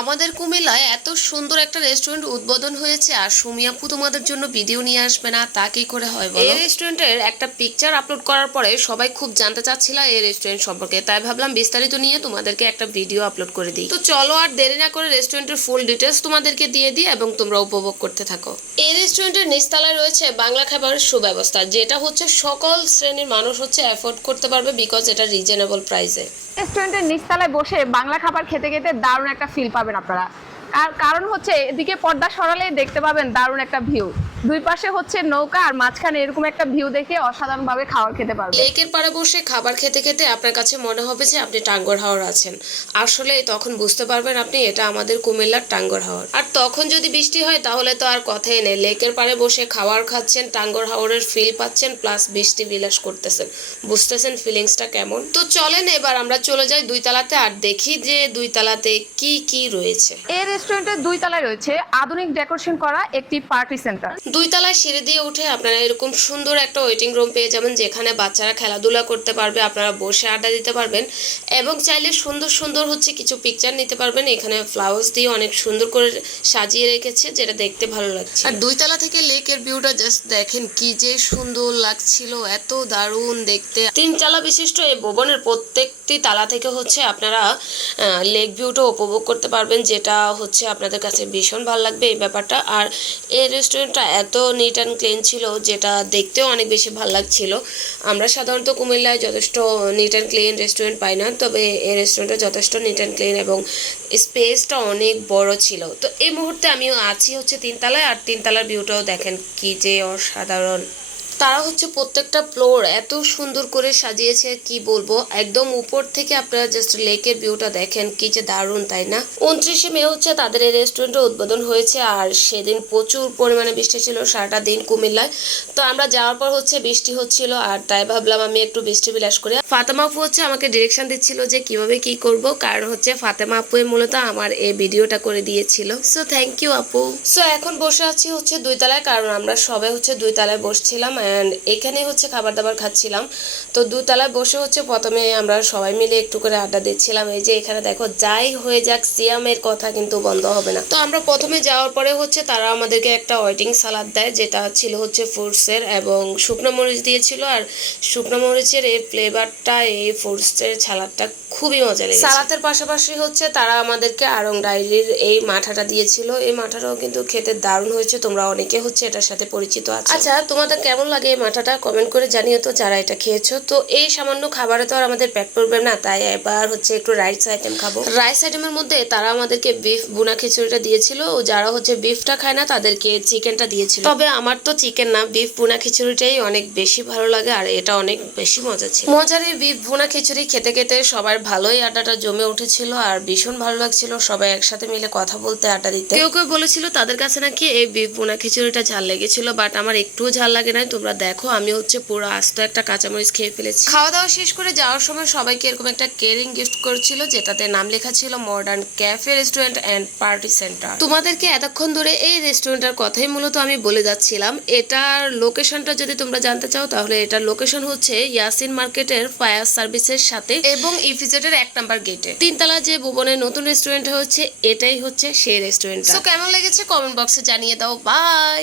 আমাদের কুমিল্লায় এত সুন্দর একটা রেস্টুরেন্ট উদ্বোধন হয়েছে আর সুমি আপু তোমাদের জন্য ভিডিও নিয়ে আসবে না, তা কি করে হয় বলো? এই রেস্টুরেন্টের একটা পিকচার আপলোড করার পরে সবাই খুব জানতে চাচ্ছিল এই রেস্টুরেন্ট সম্পর্কে, তাই ভাবলাম বিস্তারিত নিয়ে তোমাদেরকে একটা ভিডিও আপলোড করে দিই। তো চলো আর দেরি না করে রেস্টুরেন্টের ফুল ডিটেলস তোমাদেরকে দিয়ে দিই এবং তোমরা উপভোগ করতে থাকো। এই রেস্টুরেন্টের নিচতলায় রয়েছে বাংলা খাবারের সুব্যবস্থা, যেটা হচ্ছে সকল শ্রেণীর মানুষ হচ্ছে অ্যাফোর্ড করতে পারবে, বিকজ এটা রিজনেবল প্রাইসে। রেস্টুরেন্টের নিচতলায় বসে বাংলা খাবার খেতে খেতে দারুণ একটা ফিল পাবেন আপনারা। আর কারণ হচ্ছে এদিকে পর্দা সরালেই দেখতে পাবেন দারুণ একটা ভিউ, দুই পাশে হচ্ছে নৌকা আর মাঝখানে এরকম একটা ভিউ দেখে অসাধারণভাবে খাবার খেতে পারবেন। লেকের পাড়ে বসে খাবার খেতে খেতে আপনার কাছে মনে হবে যে আপনি টাঙ্গর হাওর আছেন, আসলে তখন বুঝতে পারবেন আপনি এটা আমাদের কুমিল্লার টাঙ্গর হাওর। আর তখন যদি বৃষ্টি হয় তাহলে তো আর কথাই নেই, লেকের পাড়ে বসে খাবার খাচ্ছেন, টাঙ্গর হাওরের ফিল পাচ্ছেন, প্লাস বৃষ্টি বিলাস করতেছেন, বুঝতেছেন ফিলিংসটা কেমন। তো চলেন এবার আমরা চলে যাই দুই তালাতে আর দেখি যে দুই তালাতে কি কি রয়েছে। এই রেস্টুরেন্টের দুই তলায় রয়েছে আধুনিক ডেকোরেশন করা একটি পার্টি সেন্টার। দুই তলায় সিঁড়ি দিয়ে উঠে আপনারা এরকম সুন্দর একটা ওয়েটিং রুম পেয়ে যাবেন, যেখানে বাচ্চারা খেলাধুলা করতে পারবে, আপনারা বসে আড্ডা দিতে পারবেন এবং চাইলে সুন্দর সুন্দর হচ্ছে কিছু পিকচার নিতে পারবেন। এখানে ফ্লাওয়ার্স দিয়ে অনেক সুন্দর করে সাজিয়ে রেখেছে, যেটা দেখতে ভালো লাগছে। আর দুই তলা থেকে লেকের ভিউটা জাস্ট দেখেন কি যে সুন্দর লাগছিল, এত দারুণ দেখতে। তিন তলা বিশিষ্ট এই ভবনের প্রত্যেকটি তালা থেকে হচ্ছে আপনারা লেক ভিউটা উপভোগ করতে পারবেন, যেটা হচ্ছে আপনাদের কাছে ভীষণ ভালো লাগবে এই ব্যাপারটা। আর এই রেস্টুরেন্টটা এত নিট অ্যান্ড ক্লিন ছিল, যেটা দেখতেও অনেক বেশি ভালো লাগছিল। আমরা সাধারণত কুমিল্লায় যথেষ্ট নিট অ্যান্ড ক্লিন রেস্টুরেন্ট পাই না, তবে এই রেস্টুরেন্টটা যথেষ্ট নিট অ্যান্ড ক্লিন এবং স্পেসটা অনেক বড় ছিল। তো এই মুহূর্তে আমি আছি হচ্ছে তিনতলায়, আর তিনতলার ভিউটাও দেখেন কি যে অসাধারণ। তারা হচ্ছে প্রত্যেকটা ফ্লোর এত সুন্দর করে সাজিয়েছে, কি বলবো, একদম উপর থেকে আপনারা জাস্ট লেকের ভিউটা দেখেন কি যে দারুণ, তাই না? 29শে মে হচ্ছে তাদের এই রেস্টুরেন্টের উদ্বোধন হয়েছে, আর সেদিন প্রচুর পরিমাণে বৃষ্টি ছিল সারাটা দিন কুমিল্লায়। তো আমরা যাওয়ার পর হচ্ছে বৃষ্টি হচ্ছিল, আর তাই ভাবলাম আমি একটু বৃষ্টি বিলাস করি। ফাতেমা আপু হচ্ছে আমাকে ডিরেকশন দিচ্ছিল যে কিভাবে কি করব, কারণ হচ্ছে ফাতেমা আপু মূলত আমার এই ভিডিওটা করে দিয়েছিল। সো থ্যাংক ইউ আপু। সো এখন বসে আছি হচ্ছে দুই তলায়, কারণ আমরা সবাই হচ্ছে দুই তলায় বসছিলাম অ্যান্ড এখানে হচ্ছে খাবার দাবার খাচ্ছিলাম। তো দুতলায় বসে হচ্ছে প্রথমে আমরা সবাই মিলে একটু করে আড্ডা দিচ্ছিলাম। এই যে এখানে দেখো, যাই হয়ে যাক সিয়ামের কথা কিন্তু বন্ধ হবে না। তো আমরা প্রথমে যাওয়ার পরে হচ্ছে তারা আমাদেরকে একটা ওয়েটিং সালাদ দেয়, যেটা ছিল হচ্ছে ফ্রুটসের এবং শুকনো মরিচ দিয়েছিল। আর শুকনো মরিচের এই ফ্লেভারটা এই ফ্রুটসের সালাদটা খুবই মজা লেগেছে। সালাদের পাশাপাশি হচ্ছে তারা আমাদেরকে আড়ং ডায়েরির এই মাঠাটা দিয়েছিল, এই মাঠাটাও কিন্তু খেতে দারুণ হয়েছে, তোমরা অনেকে হচ্ছে এটার সাথে পরিচিত আছো। আচ্ছা, তোমাদের কেমন লাগে এই মাঠাটা কমেন্ট করে জানিও তো যারা এটা খেয়েছো। তো এই সামান্য খাবারে তো আর আমাদের পেট পড়বে না, তাই এবার হচ্ছে একটু রাইস আইটেম খাবো। রাইস আইটেমের মধ্যে তারা আমাদেরকে বিফ বুনা খিচুড়িটা দিয়েছিল, ও যারা হচ্ছে বিফটা খায় না তাদেরকে চিকেনটা দিয়েছিল। তবে আমার তো চিকেন না, বিফ বুনা খিচুড়িটাই অনেক বেশি ভালো লাগে, আর এটা অনেক বেশি মজা ছিল। মজার এই বিফ বুনা খিচুড়ি খেতে খেতে সবার ভালোই আড্ডাটা জমে উঠেছিল, আর ভীষণ ভালো লাগছিল সবাই একসাথে মিলে কথা বলতে, আড্ডা দিতে। কেউ কেউ বলেছিল তাদের কাছে নাকি এই বিফ বুনা খিচুড়িটা ঝাল লেগেছিল, বাট আমার একটুও ঝাল লাগে নাই। তোমরা দেখো আমি হচ্ছে পুরো আস্ত একটা কাঁচামরিচ খেয়ে ফেলেছি। খাওয়া দাওয়া শেষ করে যাওয়ার সময় সবাইকে এরকম একটা কেয়ারিং গিফট করছিল, যেটাতে নাম লেখা ছিল modern cafe restaurant and party centre. তোমাদেরকে এতক্ষণ ধরে এই রেস্টুরেন্টের কথাই মূলত আমি বলে যাচ্ছিলাম। এটার লোকেশনটা যদি তোমরা জানতে চাও তাহলে এটার লোকেশন হচ্ছে ইয়াসিন মার্কেটের ফায়ার সার্ভিসের সাথে এবং ইফিজেটের 1 নাম্বার গেটে। তিনতলা যে ভুবনের নতুন রেস্টুরেন্ট হচ্ছে, এটাই হচ্ছে সেই রেস্টুরেন্ট। তো কেমন লেগেছে কমেন্ট বক্সে জানিয়ে দাও। বাই।